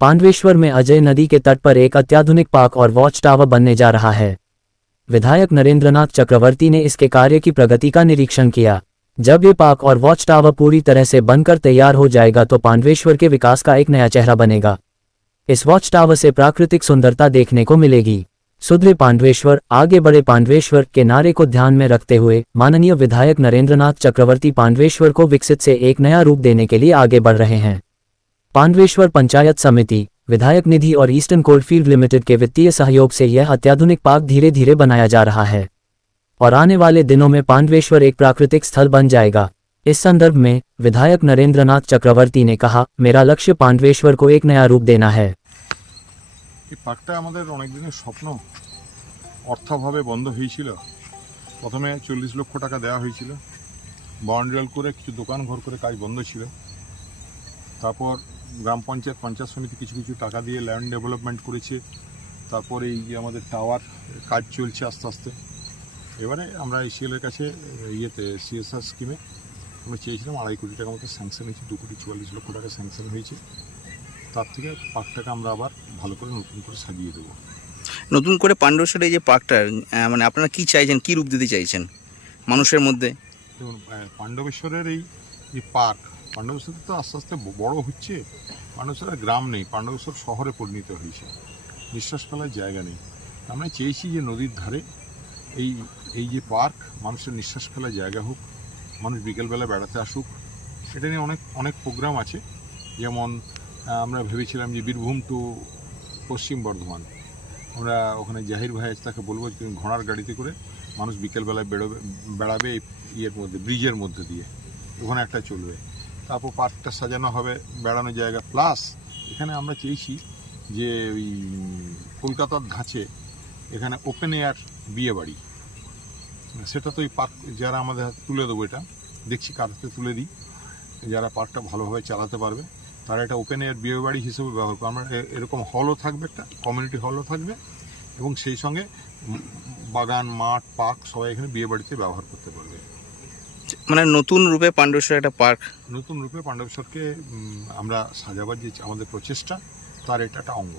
पांडवेश्वर में अजय नदी के तट पर एक अत्याधुनिक पार्क और वॉच टावर बनने जा रहा है। विधायक नरेंद्रनाथ चक्रवर्ती ने इसके कार्य की प्रगति का निरीक्षण किया। जब ये पार्क और वॉच टावर पूरी तरह से बनकर तैयार हो जाएगा तो पांडवेश्वर के विकास का एक नया चेहरा बनेगा। इस वॉच टावर से प्राकृतिक सुंदरता देखने को मिलेगी। सुधरे पांडवेश्वर, आगे बढ़े पांडवेश्वर के नारे को ध्यान में रखते हुए माननीय विधायक नरेंद्रनाथ चक्रवर्ती पांडवेश्वर को विकसित से एक नया रूप देने के लिए आगे बढ़ रहे हैं। पांडवेश्वर पंचायत समिति, विधायक निधि और ईस्टर्न कोलफील्ड लिमिटेड के वित्तीय सहयोग से यह अत्याधुनिक पार्क धीरे धीरे बनाया जा रहा है और आने वाले दिनों में पांडवेश्वर एक प्राकृतिक स्थल बन जाएगा। इस संदर्भ में विधायक नरेंद्रनाथ चक्रवर्ती ने कहा, मेरा लक्ष्य पांडवेश्वर को एक नया रूप देना है। পার্কটা আমাদের অনেক দিনের স্বপ্ন অর্থাভাবে বন্ধ হয়েছিল। প্রথমে 40 লক্ষ টাকা দেওয়া হয়েছিল, বাউন্ডারি করে কিছু দোকান ঘর করে কাজ বন্ধ ছিল। তারপর গ্রাম পঞ্চায়েত পঞ্চায়েত সমিতি কিছু কিছু টাকা দিয়ে ল্যান্ড ডেভেলপমেন্ট করেছে। তারপর এই যে আমাদের টাওয়ার কাজ চলছে আস্তে আস্তে। এবারে আমরা এসিএলের কাছে ইয়েতে সিএসআর স্কিমে আমরা চেয়েছিলাম 2.5 কোটি টাকা মতো স্যাংশন হয়েছে, 2,44 লক্ষ টাকা স্যাংশন হয়েছে। তার থেকে পার্কটাকে আমরা আবার ভালো করে নতুন করে সাজিয়ে দেবো। নতুন করে পাণ্ডবেশ্বরের এই যে পার্কটা মানে আপনারা কি চাইছেন, কি রূপ দিতে চাইছেন মানুষের মধ্যে? দেখুন, পাণ্ডবেশ্বরের এই যে পার্ক, পাণ্ডবেশ্বর তো আস্তে আস্তে বড় হচ্ছে। পাণ্ডবেশ্বর গ্রাম নেই, পাণ্ডবেশ্বর শহরে পরিণত হয়েছে, নিঃশ্বাস ফেলার জায়গা নেই। আমরা চেয়েছি যে নদীর ধারে এই এই যে পার্ক মানুষের নিঃশ্বাস ফেলার জায়গা হোক, মানুষ বিকেলবেলা বেড়াতে আসুক। এটা নিয়ে অনেক অনেক প্রোগ্রাম আছে। যেমন আমরা ভেবেছিলাম যে বীরভূম টু পশ্চিম বর্ধমান, আমরা ওখানে জাহির ভাই আছে, তাকে বলবো যে ঘোড়ার গাড়িতে করে মানুষ বিকেলবেলায় বেড়াবে ইয়ের মধ্যে, ব্রিজের মধ্যে দিয়ে, ওখানে একটা চলবে। তারপর পার্কটা সাজানো হবে বেড়ানোর জায়গা। প্লাস এখানে আমরা চেয়েছি যে ওই কলকাতার ধাঁচে এখানে ওপেন এয়ার বিয়ে বাড়ি, সেটা তো ওই পার্ক যারা আমাদের হাতে তুলে দেবো, এটা দেখছি কার হাতে তুলে দিই, যারা পার্কটা ভালোভাবে চালাতে পারবে তারা এটা ওপেন এয়ার বিয়ে বাড়ি হিসেবে ব্যবহার করবে। আমরা এরকম হলও থাকবে, একটা কমিউনিটি হলও থাকবে, এবং সেই সঙ্গে বাগান, মাঠ, পার্ক সবাই এখানে বিয়ে বাড়িতে ব্যবহার করতে পারবে। মানে নতুন রূপে পাণ্ডবেশ্বর একটা পার্ক, নতুন রূপে পাণ্ডবেশ্বরকে আমরা সাজাবার যে আমাদের প্রচেষ্টা, তার এটা একটা অঙ্গ।